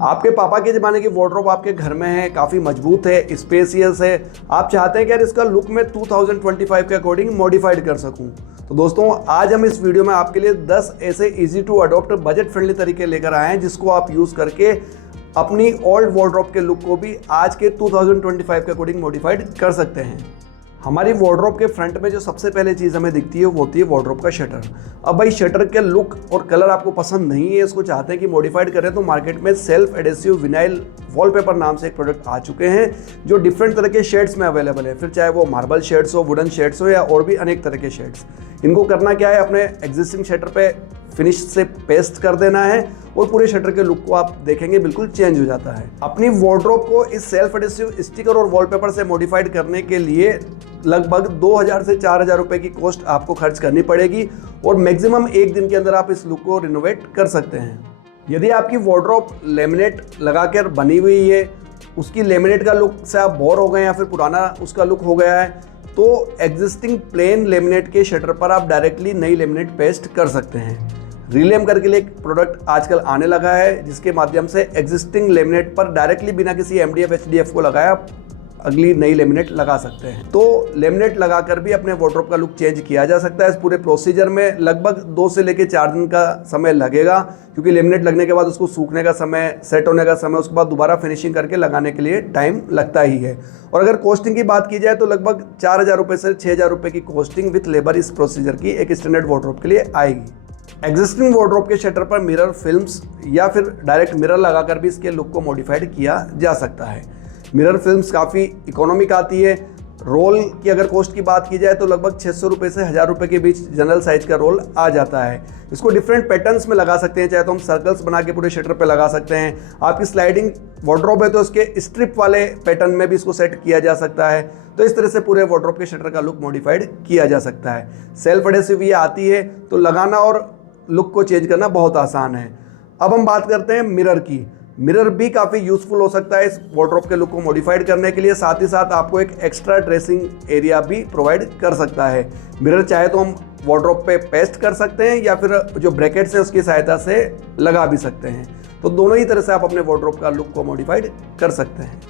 आपके पापा के ज़माने की वार्डरोब आपके घर में है, काफ़ी मजबूत है, स्पेसियस है, आप चाहते हैं कि यार इसका लुक मैं 2025 के अकॉर्डिंग मॉडिफाइड कर सकूं। तो दोस्तों आज हम इस वीडियो में आपके लिए 10 ऐसे easy to adopt budget friendly तरीके लेकर आए हैं जिसको आप यूज़ करके अपनी ओल्ड वार्डरोब के लुक को भी आज के 2025 के अकॉर्डिंग मॉडिफाइड कर सकते हैं। हमारी वार्डरोब के फ्रंट में जो सबसे पहले चीज़ हमें दिखती है वो होती है वार्डरोब का शटर। अब भाई शटर के लुक और कलर आपको पसंद नहीं है, इसको चाहते हैं कि मॉडिफाइड करें, तो मार्केट में सेल्फ एडेसिव विनाइल वॉलपेपर नाम से एक प्रोडक्ट आ चुके हैं जो डिफरेंट तरह के शेड्स में अवेलेबल है। फिर चाहे वो मार्बल शेड्स हो, वुडन शेड्स हो या और भी अनेक तरह के शेड्स। इनको करना क्या है, अपने एग्जिस्टिंग शटर पे फिनिश से पेस्ट कर देना है और पूरे शटर के लुक को आप देखेंगे बिल्कुल चेंज हो जाता है। अपनी वार्डरोब को इस सेल्फ एडेसिव स्टिकर और वॉलपेपर से मॉडिफाइड करने के लिए लगभग 2000 से 4000 रुपए की कॉस्ट आपको खर्च करनी पड़ेगी और मैक्सिमम एक दिन के अंदर आप इस लुक को रिनोवेट कर सकते हैं। यदि आपकी वार्डरोब लेमिनेट लगाकर बनी हुई है, उसकी लेमिनेट का लुक से आप बोर हो गए या फिर पुराना उसका लुक हो गया है, तो एग्जिस्टिंग प्लेन लेमिनेट के शटर पर आप डायरेक्टली नई लेमिनेट पेस्ट कर सकते हैं। रीलेम करके लिए एक प्रोडक्ट आजकल आने लगा है जिसके माध्यम से एग्जिस्टिंग लेमिनेट पर डायरेक्टली बिना किसी MDF HDF को लगाया अगली नई लेमिनेट लगा सकते हैं। तो लेमिनेट लगाकर भी अपने वार्डरोब का लुक चेंज किया जा सकता है। इस पूरे प्रोसीजर में लगभग 2 से लेकर 4 दिन का समय लगेगा, क्योंकि लेमिनेट लगने के बाद उसको सूखने का समय, सेट होने का समय, उसके बाद दोबारा फिनिशिंग करके लगाने के लिए टाइम लगता ही है। और अगर कॉस्टिंग की बात की जाए तो लगभग 4000 रुपये से 6000 रुपये की कॉस्टिंग विथ लेबर इस प्रोसीजर की एक स्टैंडर्ड वार्डरोब के लिए आएगी। एग्जिस्टिंग वार्डरोब के शटर पर मिरर फिल्म्स या फिर डायरेक्ट मिरर लगाकर भी इसके लुक को मॉडिफाइड किया जा सकता है। मिरर फिल्म्स काफ़ी इकोनॉमिक आती है। रोल की अगर कॉस्ट की बात की जाए तो लगभग 600 रुपये से 1000 रुपये के बीच जनरल साइज का रोल आ जाता है। इसको डिफरेंट पैटर्न्स में लगा सकते हैं, चाहे तो हम सर्कल्स बना के पूरे शटर पे लगा सकते हैं। आपकी स्लाइडिंग वार्डरोब है तो उसके स्ट्रिप वाले पैटर्न में भी इसको सेट किया जा सकता है। तो इस तरह से पूरे वार्डरोब के शटर का लुक मॉडिफाइड किया जा सकता है। सेल्फ एडेसिव ये आती है तो लगाना और लुक को चेंज करना बहुत आसान है। अब हम बात करते हैं मिरर की। मिरर भी काफ़ी यूज़फुल हो सकता है इस वार्डरोब के लुक को मॉडिफाइड करने के लिए। साथ ही साथ आपको एक एक्स्ट्रा ड्रेसिंग एरिया भी प्रोवाइड कर सकता है। मिरर चाहे तो हम वार्डरोब पे पेस्ट कर सकते हैं या फिर जो ब्रैकेट्स हैं उसकी सहायता से लगा भी सकते हैं। तो दोनों ही तरह से आप अपने वार्डरोब का लुक को मॉडिफाइड कर सकते हैं।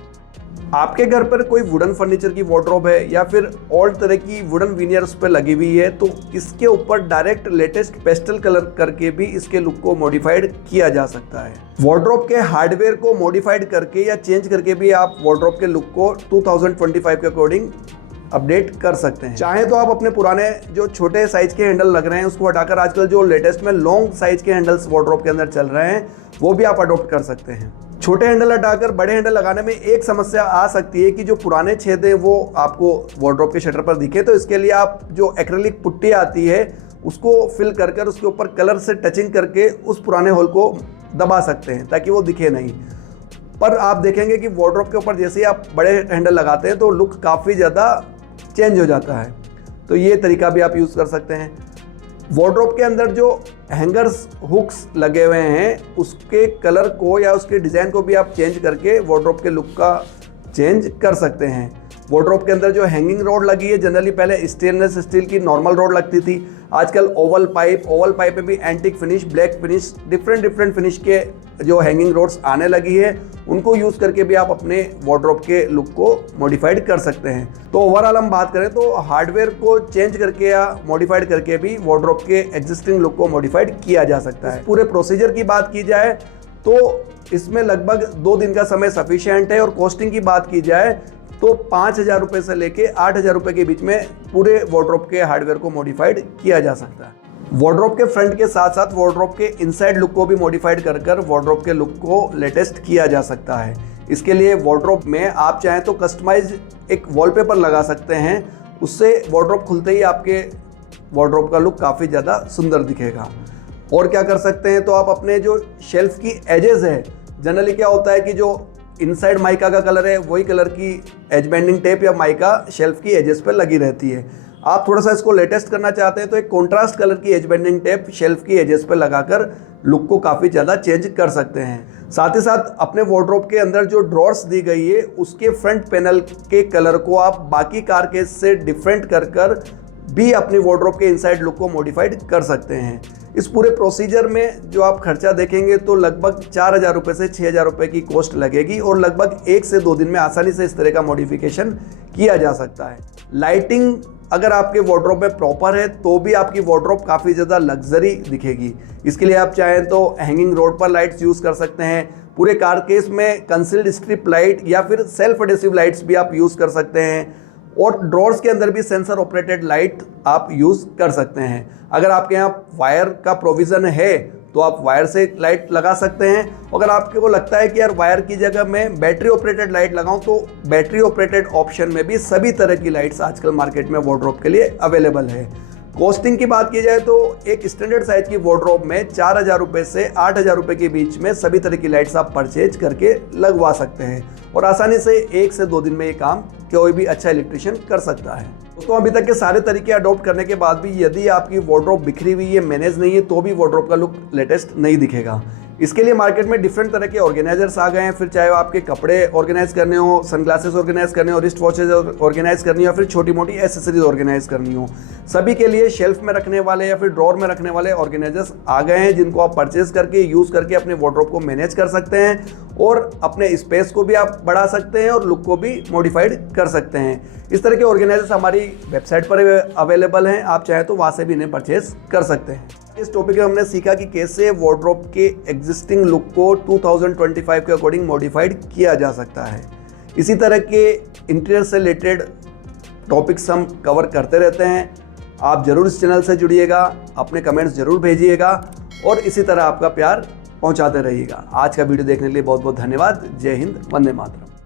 आपके घर पर कोई वुडन फर्नीचर की वार्डरोब है या फिर ओल्ड तरह की वुडन विनियर उस पर लगी हुई है, तो इसके ऊपर डायरेक्ट लेटेस्ट पेस्टल कलर करके भी इसके लुक को मॉडिफाइड किया जा सकता है। वार्डरोब के हार्डवेयर को मॉडिफाइड करके या चेंज करके भी आप वार्डरोब के लुक को 2025 के अकॉर्डिंग अपडेट कर सकते हैं। चाहे तो आप अपने पुराने जो छोटे साइज के हैंडल लग रहे हैं उसको हटाकर आजकल जो लेटेस्ट में लॉन्ग साइज के हैंडल्स वार्डरोब के अंदर चल रहे हैं वो भी आप अडॉप्ट कर सकते हैं। छोटे हैंडल हटाकर बड़े हैंडल लगाने में एक समस्या आ सकती है कि जो पुराने छेद हैं वो आपको वार्डरोब के शटर पर दिखे, तो इसके लिए आप जो एक्रेलिक पुट्टी आती है उसको फिल कर उसके ऊपर कलर से टचिंग करके उस पुराने होल को दबा सकते हैं ताकि वो दिखे नहीं। पर आप देखेंगे कि वार्डरोब के ऊपर जैसे ही आप बड़े हैंडल लगाते हैं तो लुक काफ़ी ज़्यादा चेंज हो जाता है। तो ये तरीका भी आप यूज़ कर सकते हैं। वार्डरोब के अंदर जो हैंगर्स हुक्स लगे हुए हैं उसके कलर को या उसके डिज़ाइन को भी आप चेंज करके वार्डरोब के लुक का चेंज कर सकते हैं। वार्डरोब के अंदर जो हैंगिंग रोड लगी है, जनरली पहले स्टेनलेस स्टील की नॉर्मल रोड लगती थी, आजकल ओवल पाइप में भी antique finish, black finish, different finish के जो हैंगिंग रोड्स आने लगी है उनको यूज़ करके भी आप अपने वार्डरोब के लुक को मॉडिफाइड कर सकते हैं। तो ओवरऑल हम बात करें तो हार्डवेयर को चेंज करके या मॉडिफाइड करके भी वार्डरोब के एग्जिस्टिंग लुक को मॉडिफाइड किया जा सकता है। पूरे प्रोसीजर की बात की जाए तो इसमें लगभग 2 दिन का समय सफिशिएंट है और कॉस्टिंग की बात की जाए तो 5000 रुपये से लेके 8000 रुपये के बीच में पूरे वार्डरोब के हार्डवेयर को मॉडिफाइड किया जा सकता है। वार्डरोब के फ्रंट के साथ साथ वार्डरोब के इनसाइड लुक को भी मॉडिफाइड कर वार्डरोब के लुक को लेटेस्ट किया जा सकता है। इसके लिए वार्डरोब में आप चाहें तो कस्टमाइज एक वॉलपेपर लगा सकते हैं, उससे वार्डरोब खुलते ही आपके वार्डरोब का लुक काफ़ी ज़्यादा सुंदर दिखेगा। और क्या कर सकते हैं, तो आप अपने जो शेल्फ की एजेस है, जनरली क्या होता है कि जो इनसाइड माइका का कलर है वही कलर की एज बेंडिंग टेप या माइका शेल्फ की एजेस पर लगी रहती है। आप थोड़ा सा इसको लेटेस्ट करना चाहते हैं तो एक कॉन्ट्रास्ट कलर की एज बेंडिंग टेप शेल्फ की एजेस पर लगाकर लुक को काफ़ी ज़्यादा चेंज कर सकते हैं। साथ ही साथ अपने वार्डरोब के अंदर जो ड्रॉर्स दी गई है उसके फ्रंट पैनल के कलर को आप बाकी कार केस से डिफरेंट कर भी अपनी वार्डरोब के इनसाइड लुक को मॉडिफाइड कर सकते हैं। इस पूरे प्रोसीजर में जो आप खर्चा देखेंगे तो लगभग 4,000 रुपये से 6,000 रुपये की कॉस्ट लगेगी और लगभग 1 से 2 दिन में आसानी से इस तरह का मॉडिफिकेशन किया जा सकता है। लाइटिंग अगर आपके वार्डरोब में प्रॉपर है तो भी आपकी वार्डरोब काफ़ी ज़्यादा लग्जरी दिखेगी। इसके लिए आप चाहें तो हैंगिंग रोड पर लाइट्स यूज़ कर सकते हैं। पूरे कार केस में कंसील्ड स्ट्रिप लाइट या फिर सेल्फ एडेसिव लाइट्स भी आप यूज़ कर सकते हैं और ड्रॉर्स के अंदर भी सेंसर ऑपरेटेड लाइट आप यूज़ कर सकते हैं। अगर आपके यहाँ वायर का प्रोविज़न है तो आप वायर से लाइट लगा सकते हैं। अगर आपको लगता है कि यार वायर की जगह मैं बैटरी ऑपरेटेड लाइट लगाऊं तो बैटरी ऑपरेटेड ऑप्शन में भी सभी तरह की लाइट्स आजकल मार्केट में वार्डरोब के लिए अवेलेबल है। कॉस्टिंग की बात की जाए तो एक स्टैंडर्ड साइज की वार्डरोब में 4,000 रुपये से 8,000 रुपये के बीच में सभी तरह की लाइट्स आप परचेज करके लगवा सकते हैं और आसानी से 1 से 2 दिन में ये काम कोई भी अच्छा इलेक्ट्रिशियन कर सकता है। दोस्तों अभी तक के सारे तरीके अडॉप्ट करने के बाद भी यदि आपकी वार्डरोब बिखरी हुई है, मैनेज नहीं है, तो भी वार्डरोब का लुक लेटेस्ट नहीं दिखेगा। इसके लिए मार्केट में डिफरेंट तरह के ऑर्गेनाइजर्स आ गए हैं। फिर चाहे वो आपके कपड़े ऑर्गेनाइज करने हो, सनग्लासेस ऑर्गेनाइज करने हो, रिस्ट वॉचेज ऑर्गेनाइज करनी हो, फिर छोटी मोटी एसेसरीज ऑर्गेनाइज करनी हो, सभी के लिए शेल्फ में रखने वाले या फिर ड्रॉर में रखने वाले ऑर्गेनाइजर्स आ गए हैं जिनको आप परचेज करके यूज़ करके अपने वार्डरोब को मैनेज कर सकते हैं और अपने स्पेस को भी आप बढ़ा सकते हैं और लुक को भी मॉडिफाइड कर सकते हैं। इस तरह के ऑर्गेनाइजर्स हमारी वेबसाइट पर अवेलेबल हैं, आप चाहें तो वहाँ से भी इन्हें परचेज कर सकते हैं। इस टॉपिक में हमने सीखा कि कैसे वार्डरोब के एग्जिस्टिंग लुक को 2025 के अकॉर्डिंग मॉडिफाइड किया जा सकता है। इसी तरह के इंटीरियर से रिलेटेड टॉपिक्स हम कवर करते रहते हैं। आप ज़रूर इस चैनल से जुड़िएगा, अपने कमेंट्स ज़रूर भेजिएगा और इसी तरह आपका प्यार पहुंचाते रहिएगा। आज का वीडियो देखने के लिए बहुत बहुत धन्यवाद। जय हिंद, वंदे मातरम।